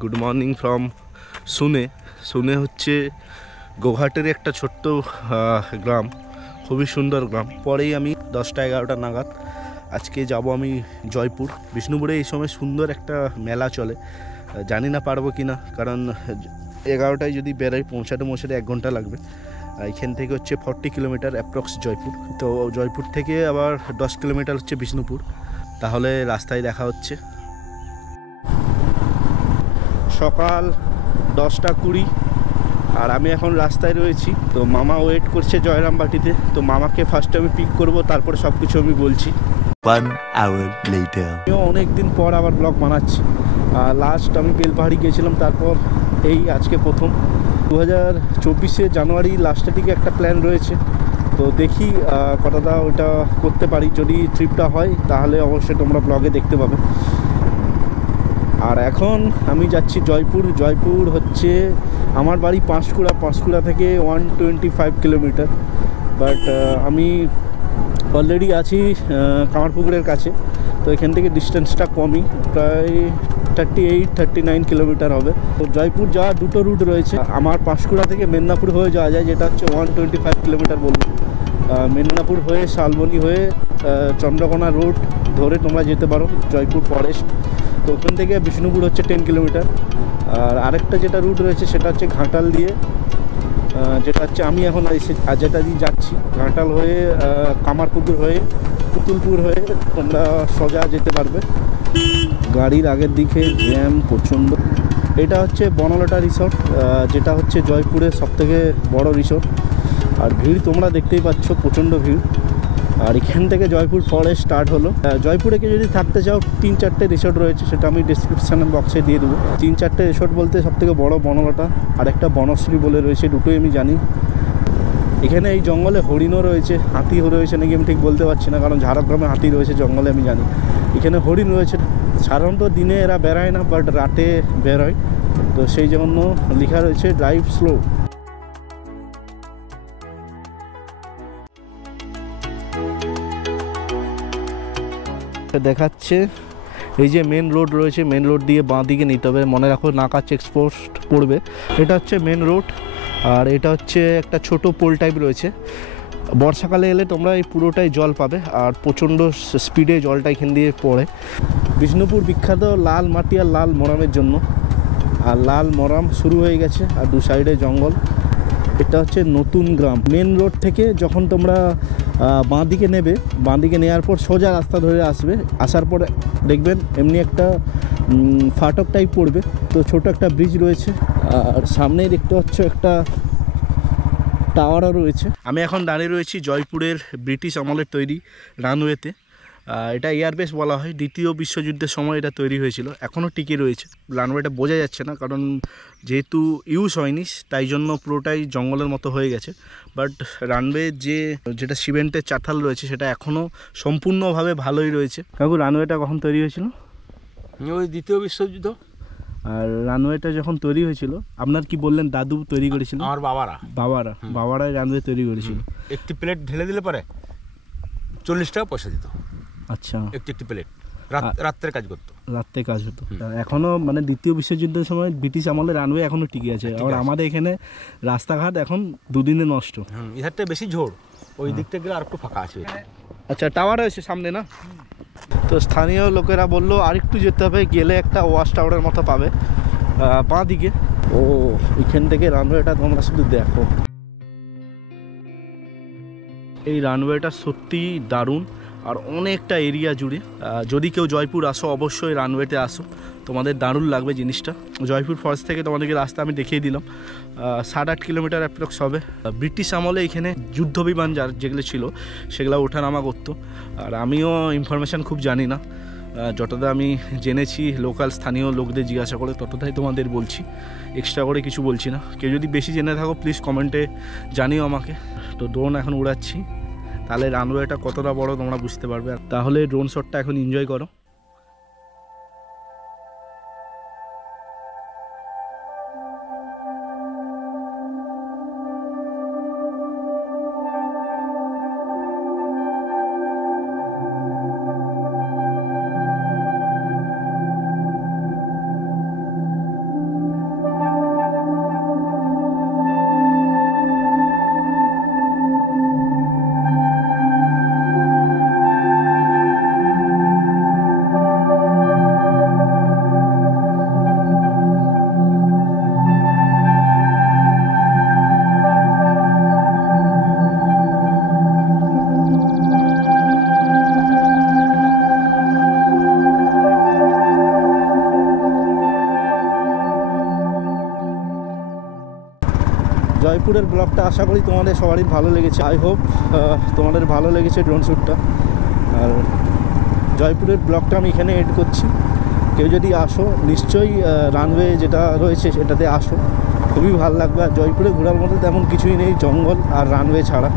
Good morning from সুনে। সুনে হচ্ছে গোঘাটের একটা ছোট্ট গ্রাম, খুবই সুন্দর গ্রাম। পরেই আমি 10টা-11টা নাগাদ আজকে যাব আমি জয়পুর। বিষ্ণুপুরে এই সময় সুন্দর একটা মেলা চলে, জানি না পারবো কি না, কারণ 11টায় যদি বেরোই পৌঁছাতে 1 ঘন্টা লাগবে। এখান থেকে হচ্ছে 40 কিলোমিটার অ্যাপ্রক্স জয়পুর। তো জয়পুর থেকে আবার 10 কিলোমিটার হচ্ছে বিষ্ণুপুর। তাহলে রাস্তায় দেখা হচ্ছে। সকাল 10টা 20 আর আমি এখন রাস্তায় রয়েছি। তো মামা ওয়েট করছে জয়রামবাটিতে। তো মামাকে ফার্স্টে আমি পিক করব, তারপরে সব কিছু আমি বলছি। 1 hour later. অনেক দিন পর আবার ব্লগ বানাচ্ছি। লাস্ট আমি বেলপাহাড়ি গিয়েছিলাম, তারপর এই আজকে প্রথম। 2024 জানুয়ারি লাস্টের দিকে একটা প্ল্যান রয়েছে, তো দেখি কতটা ওইটা করতে পারি। যদি ট্রিপটা হয় তাহলে অবশ্যই তোমরা ব্লগে দেখতে পাবে। আর এখন আমি যাচ্ছি জয়পুর। জয়পুর হচ্ছে আমার বাড়ি পাঁশকুড়া থেকে 125 কিলোমিটার। বাট আমি অলরেডি আছি কামারপুকুরের কাছে। তো এখান থেকে ডিস্টেন্সটা কমই, প্রায় 38-39 কিলোমিটার হবে। তো জয়পুর যাওয়ার দুটো রুট রয়েছে। আমার পাঁশকুড়া থেকে মেদিনীপুর হয়ে যাওয়া যায়, যেটা হচ্ছে 125 কিলোমিটার বলবো। মেদিনীপুর হয়ে শালবনি হয়ে চন্দ্রকোনা রোড ধরে তোমরা যেতে পারো জয়পুর ফরেস্ট। তো ওখান থেকে বিষ্ণুপুর হচ্ছে 10 কিলোমিটার। আর আরেকটা যেটা রুট রয়েছে সেটা হচ্ছে ঘাটাল দিয়ে, যেটা হচ্ছে আমি এখন যেটা দিয়ে যাচ্ছি। ঘাটাল হয়ে কামারপুকুর হয়ে পুতুলপুর হয়ে তোমরা সোজা যেতে পারবে। গাড়ির আগের দিকে জ্যাম প্রচণ্ড। এটা হচ্ছে বনলতা রিসর্ট, যেটা হচ্ছে জয়পুরের সবথেকে বড় রিসর্ট। আর ভিড় তোমরা দেখতেই পাচ্ছ, প্রচণ্ড ভিড়। আর এখান থেকে জয়পুর ফরেস্ট স্টার্ট হলো। জয়পুরে যদি থাকতে চাও 3-4টে রিসর্ট রয়েছে, সেটা আমি ডিসক্রিপশান বক্সে দিয়ে দেবো। 3-4টে রিসর্ট বলতে সবথেকে বড় বনলতা, আর একটা বনশ্রী বলে রয়েছে, দুটোই আমি জানি। এখানে এই জঙ্গলে হরিণও রয়েছে, হাতি রয়েছে নাকি আমি ঠিক বলতে পারছি না, কারণ ঝাড়গ্রামে হাতি রয়েছে জঙ্গলে আমি জানি। এখানে হরিণ রয়েছে। সাধারণত দিনে এরা বেড়ায় না, বাট রাতে বেরোয়। তো সেই জন্য লেখা রয়েছে ড্রাইভ স্লো। দেখাচ্ছে এই যে মেন রোড রয়েছে, মেন রোড দিয়ে বাঁ দিকে নিতে হবে। মনে রাখো নাকা চেকপোস্ট পড়বে। এটা হচ্ছে মেন রোড, আর এটা হচ্ছে একটা ছোট পোল টাইপ রয়েছে। বর্ষাকালে এলে তোমরা এই পুরোটাই জল পাবে, আর প্রচণ্ড স্পিডে জলটা এখান দিয়ে পড়ে। বিষ্ণুপুর বিখ্যাত লাল মাটি আর লাল মরামের জন্য, আর লাল মরাম শুরু হয়ে গেছে আর দু সাইডে জঙ্গল। এটা হচ্ছে নতুন গ্রাম। মেন রোড থেকে যখন তোমরা বাঁ দিকে নেবে, বাঁ দিকে নেওয়ার পর সোজা রাস্তা ধরে আসবে। আসার পর দেখবেন এমনি একটা ফাটক টাইপ পড়বে। তো ছোট একটা ব্রিজ রয়েছে, আর সামনেই দেখতে পাচ্ছ একটা টাওয়ারও রয়েছে। আমি এখন দাঁড়িয়ে রয়েছি জয়পুরের ব্রিটিশ আমলের তৈরি রানওয়েতে। এটা এয়ারবেস বলা হয়। দ্বিতীয় বিশ্বযুদ্ধের সময় এটা তৈরি হয়েছিল, এখনও টিকে রয়েছে। রানওয়েটা বোঝা যাচ্ছে না, কারণ যেহেতু ইউজ হয়নি, তাই জন্য পুরোটাই জঙ্গলের মতো হয়ে গেছে। বাট রানওয়ে যেটা সিমেন্টের চাতাল রয়েছে, সেটা এখনও সম্পূর্ণভাবে ভালোই রয়েছে। কাকু, রানওয়েটা কখন তৈরি হয়েছিল? ওই দ্বিতীয় বিশ্বযুদ্ধ। আর রানওয়েটা যখন তৈরি হয়েছিল, আপনার কি বললেন দাদু তৈরি করেছিল? আমার বাবারাই রানওয়ে তৈরি করেছিল। একটি প্লেট ঢেলে দিলে পরে 40 টাকা পয়সা দিত। আচ্ছা, একটি প্লেট রাত্রের কাজ করতো, রাত্রে কাজ হতো। এখনো মানে দ্বিতীয় বিশ্বযুদ্ধের সময় ব্রিটিশ আমলের রানওয়ে এখনো টিকে আছে। আর আমাদের এখানে রাস্তাঘাট এখন দুদিনে নষ্ট। এধারটা বেশি ঝোড়, ওই দিকটা গেলে আর একটু ফাঁকা আছে। আচ্ছা, টাওয়ার আছে সামনে না? তো স্থানীয় লোকেরা বললো আর একটু যেতে হবে, গেলে একটা ওয়াচ টাওয়ারের মতো পাবে বাঁ দিকে। ও, এখান থেকে রানওয়েটা তোমরা শুধু দেখো। এই রানওয়েটা সত্যি দারুণ, আর অনেকটা এরিয়া জুড়ে। যদি কেউ জয়পুর আসো, অবশ্যই রানওয়েতে আসো, তোমাদের দারুণ লাগবে জিনিসটা। জয়পুর ফরেস্ট থেকে তোমাদেরকে রাস্তা আমি দেখিয়ে দিলাম। 7-8 কিলোমিটার অ্যাপ্রক্স হবে। ব্রিটিশ আমলে এখানে যুদ্ধ বিমান যেগুলো ছিল, সেগুলো ওঠানামা করতো। আর আমিও ইনফরমেশান খুব জানি না, যতটা আমি জেনেছি লোকাল স্থানীয় লোকদের জিজ্ঞাসা করে ততটাই তোমাদের বলছি, এক্সট্রা করে কিছু বলছি না। কেউ যদি বেশি জেনে থাকো প্লিজ কমেন্টে জানিও আমাকে। তো ড্রোন এখন উড়াচ্ছি, তাহলে রানওয়েটা কতটা বড় তোমরা বুঝতে পারবে। তাহলে ড্রোন শটটা এখন এনজয় করো। জয়পুরের ব্লগটা আশা করি তোমাদের সবারই ভালো লেগেছে। আই হোপ তোমাদের ভালো লেগেছে ড্রোন শ্যুটটা। আর জয়পুরের ব্লগটা আমি এখানে এড করছি। কেউ যদি আসো নিশ্চয়ই রানওয়ে যেটা রয়েছে সেটাতে আসো, খুবই ভালো লাগবে। আর জয়পুরে ঘোরার মতো তেমন কিছুই নেই, জঙ্গল আর রানওয়ে ছাড়া।